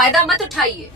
फायदा मत उठाइए।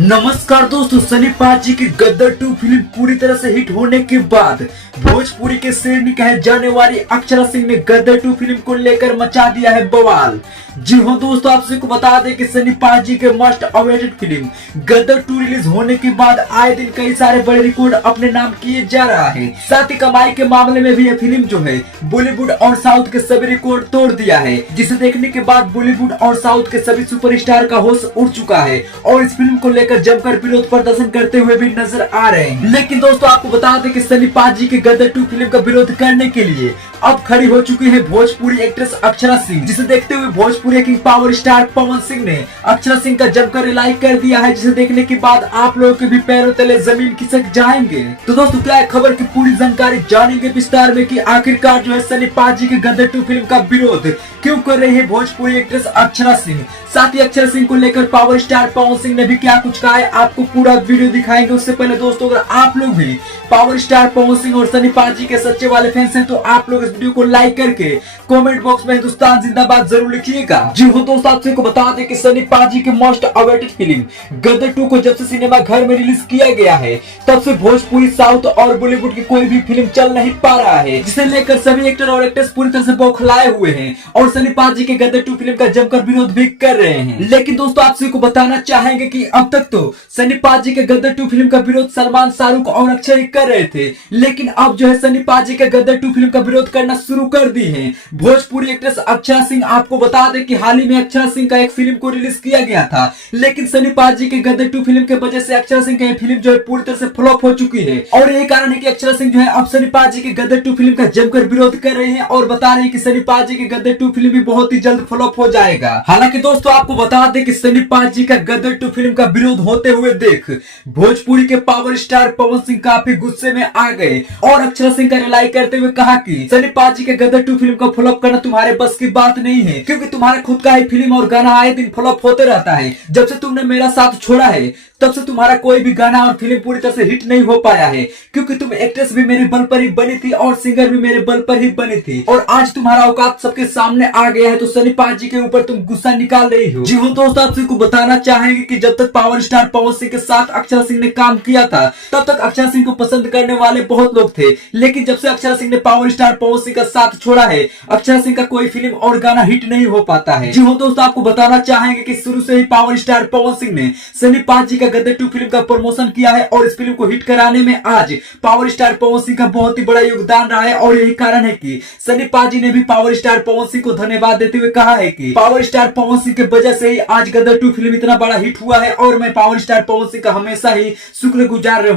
नमस्कार दोस्तों, सनी पाजी की गदर 2 फिल्म पूरी तरह से हिट होने के बाद भोजपुरी के शेरनी कहे जाने वाली अक्षरा सिंह ने गदर 2 फिल्म को लेकर मचा दिया है बवाल। जी हाँ दोस्तों, आप सबको बता दें कि सनी पाजी के मस्ट अवेटेड फिल्म गदर 2 रिलीज होने के बाद आए दिन कई सारे बड़े रिकॉर्ड अपने नाम किए जा रहा है। साथ ही कमाई के मामले में भी यह फिल्म जो है बॉलीवुड और साउथ के सभी रिकॉर्ड तोड़ दिया है, जिसे देखने के बाद बॉलीवुड और साउथ के सभी सुपरस्टार का होश उड़ चुका है और इस फिल्म को लेकर जमकर विरोध प्रदर्शन करते हुए भी नजर आ रहे हैं। लेकिन दोस्तों, आपको बता दें कि सनी पाजी के गदर 2 फिल्म का विरोध करने के लिए अब खड़ी हो चुकी है भोजपुरी एक्ट्रेस अक्षरा सिंह, जिसे देखते हुए Bhojpuri king power star Pawan Singh ने अक्षरा सिंह का जमकर लाइक कर दिया है, जिसे देखने के बाद आप लोगों के भी पैरों तले जमीन खिसक जाएंगे। तो दोस्तों, क्या है खबर की पूरी जानकारी जानेंगे विस्तार में कि आखिरकार जो है सनी पाजी के गदर 2 फिल्म का विरोध क्यों कर रही है भोजपुरी एक्ट्रेस अक्षरा सिंह। साथ ही अक्षरा सिंह को लेकर पावर स्टार पवन सिंह ने भी क्या कुछ कहा है, आपको पूरा वीडियो दिखाएंगे। उससे पहले दोस्तों, अगर आप लोग भी पावर स्टार पवन सिंह और सनी पाजी के सच्चे वाले फैंस हैं तो आप लोग इस वीडियो को लाइक करके कमेंट बॉक्स में हिंदुस्तान जिंदाबाद जरूर लिखिएगा। जी हो दोस्तों, आप सबको बता दें कि सनी पाजी के मोस्ट अवेटेड फिल्म गदर 2 को जब से सिनेमा घर में रिलीज किया गया है तब से भोजपुरी, साउथ और बॉलीवुड की कोई भी फिल्म चल नहीं पा रहा है, जिसे लेकर सभी एक्टर और एक्ट्रेस पूरी तरह से बौखलाए हुए हैं और सनी पाजी के गदर 2 फिल्म का जमकर विरोध भी कर रहे हैं। लेकिन दोस्तों, आप सभी को बताना चाहेंगे कि अब तक तो सनी पाजी के गदर 2 फिल्म का विरोध सलमान, शाहरुख और अक्षय ही कर रहे थे, लेकिन अब जो है सनी पाजी के गदर 2 फिल्म का विरोध करना शुरू कर दी है भोजपुरी एक्ट्रेस अक्षरा सिंह। आपको बता दें कि हाल ही में अक्षरा सिंह का एक फिल्म को रिलीज किया गया था, लेकिन सनी पाजी के गदर 2 फिल्म के वजह से अक्षरा सिंह की फिल्म जो है पूरी तरह से फ्लॉप हो चुकी है और यही कारण है कि अक्षरा सिंह जो है अब सनी पाजी के गदर 2 फिल्म का जमकर विरोध कर रहे हैं और बता रहे हैं कि सनी पाजी के गदर 2 फिल्म भी बहुत ही जल्द फ्लॉप हो जाएगा। हालांकि दोस्तों, आपको बता दें कि सनी पाजी का गदर 2 फिल्म का विरोध होते हुए देख भोजपुरी के पावर स्टार पवन सिंह काफी गुस्से में आ गए और अक्षरा सिंह का रिलाई करते हुए कहा कि सनी पाजी के गदर 2 फिल्म को फ्लॉप करना तुम्हारे बस की बात नहीं है, क्योंकि तुम्हारा खुद का ही फिल्म और गाना आए दिन फ्लॉप होते रहता है। जब से तुमने मेरा साथ छोड़ा है तब से तुम्हारा कोई भी गाना और फिल्म पूरी तरह से हिट नहीं हो पाया है, क्योंकि तुम एक्ट्रेस भी मेरे बल पर ही बनी थी और सिंगर भी मेरे बल पर ही बनी थी और आज तुम्हारा औकात सबके सामने आ गया है तो सनी पाजी के ऊपर तुम गुस्सा निकाल रही हो। जी हाँ दोस्तों, आप सबको बताना चाहेंगे कि जब तक पावर स्टार पवन सिंह के साथ अक्षरा सिंह ने काम किया था तब तक अक्षरा सिंह को पसंद करने वाले बहुत लोग थे, लेकिन जब से अक्षरा सिंह ने पावर स्टार पवन सिंह का साथ छोड़ा है अक्षरा सिंह का कोई फिल्म और गाना हिट नहीं हो पाता है। जी हाँ दोस्तों, आपको बताना चाहेंगे कि शुरू से ही पावर स्टार पवन सिंह ने सनी पाजी का गदर 2 फिल्म का प्रमोशन किया है और इस फिल्म को हिट कराने में आज पावर स्टार पवन सिंह का बहुत ही बड़ा योगदान रहा है और यही कारण है कि सनी पाजी ने भी पावर स्टार पवन सिंह को धन्यवाद देते हुए कहा है कि पावर स्टार पवन सिंह की वजह से ही आज गदर 2 फिल्म इतना बड़ा हिट हुआ है और मैं पावर स्टार पवन सिंह का हमेशा ही शुक्रगुजार रहूंगा।